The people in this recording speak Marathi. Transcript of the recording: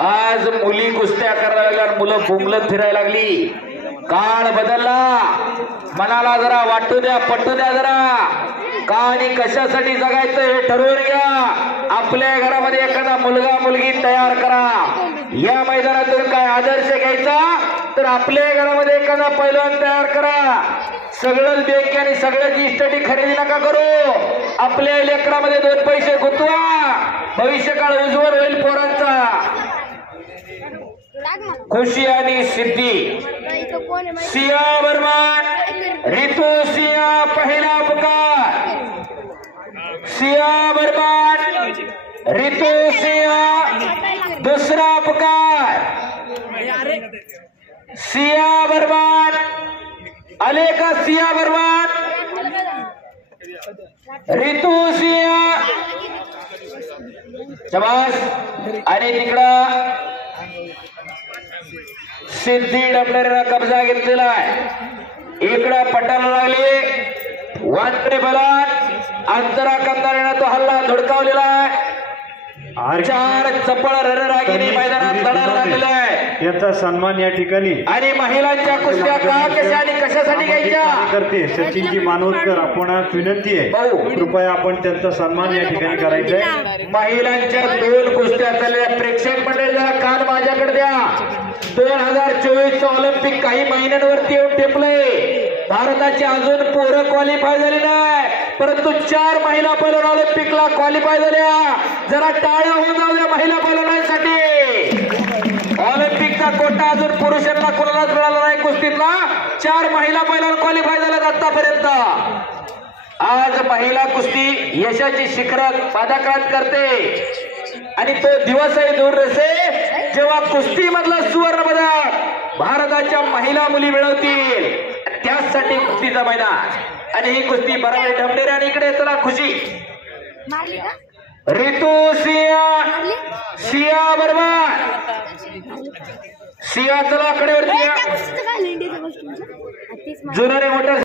आज मुली कुस्त्या करायला लागल्या, मुलं बुमलत फिरायला लागली. काळ बदलला. मनाला जरा वाटू द्या, पटू द्या जरा. का आणि कशासाठी जगायचं हे ठरवून घ्या. आपल्या घरामध्ये एखादा मुलगा मुलगी तयार करा. या मैदानातून काय आदर्श घ्यायचा तर आपल्या घरामध्ये एखादा पैलवान तयार करा. सगळंच बेकी आणि सगळ्याच इस्टेटी खरेदी नका करू. आपल्या लेकरामध्ये 2 पैसे गुंतवा. भविष्यकाळ उज्ज्वल होईल पोरांचा. खुशी आणि सिद्धी. सिया बर्मन, रितू सिया पहिला पुकार. सिया बर्मन, रितू सिया दुसरा पुकार. सिया बर्मन आले का? सिया बर्मन, रितू सिया शाबास. आणि तिकडं सिद्धी डबलेला कब्जा घेतलेला आहे. इकडे पटाला लागले वांद्रे बलात अंतरा कंदारीनं तो हल्ला धुडकावलेला आहे. 4 चपळ रणरागिणी मैदानात लढायला लागलेला आहे. याचा सन्मान या ठिकाणी आणि महिलांच्या कुस्त्या का कशा आणि कशासाठी घ्यायच्या करते सचिनजी मानोदकर. आपण विनंती आहे कृपया आपण त्यांचा सन्मान या ठिकाणी करायचा आहे. महिलांच्या 2 कुस्त्या चालल्या. प्रेक्षक मंडळ जरा कान माझ्याकडे द्या. 2024 ऑलिम्पिक काही महिन्यांवरती येऊन टेपलंय. भारताची अजून पोरं क्वालिफाय झाली नाही, परंतु 4 महिला पैलवान ऑलिम्पिकला क्वालिफाय झाल्या. जरा टाळ्या होऊन जाऊ द्या महिला पैलवानांसाठी. ऑलिम्पिकचा कोटा अजून पुरुषांना कोणालाच मिळाला नाही. कुस्तीतला 4 महिला पैलवान क्वालिफाय झाल्यात आतापर्यंत. आज महिला कुस्ती यशाची शिखरात पादाक्रांत करते. आणि तो दिवसही दूर नसे जेव्हा कुस्ती मधला सुवर्ण पदक भारताच्या महिला मुली मिळवतील. त्यासाठी कुस्तीचा मैदान आणि ही कुस्ती बराबर ढमडेरे. आणि इकडे चला खुशी. रितू सिया, सिया बर्मन, सिया चला कडेवरती जुनारे मोठा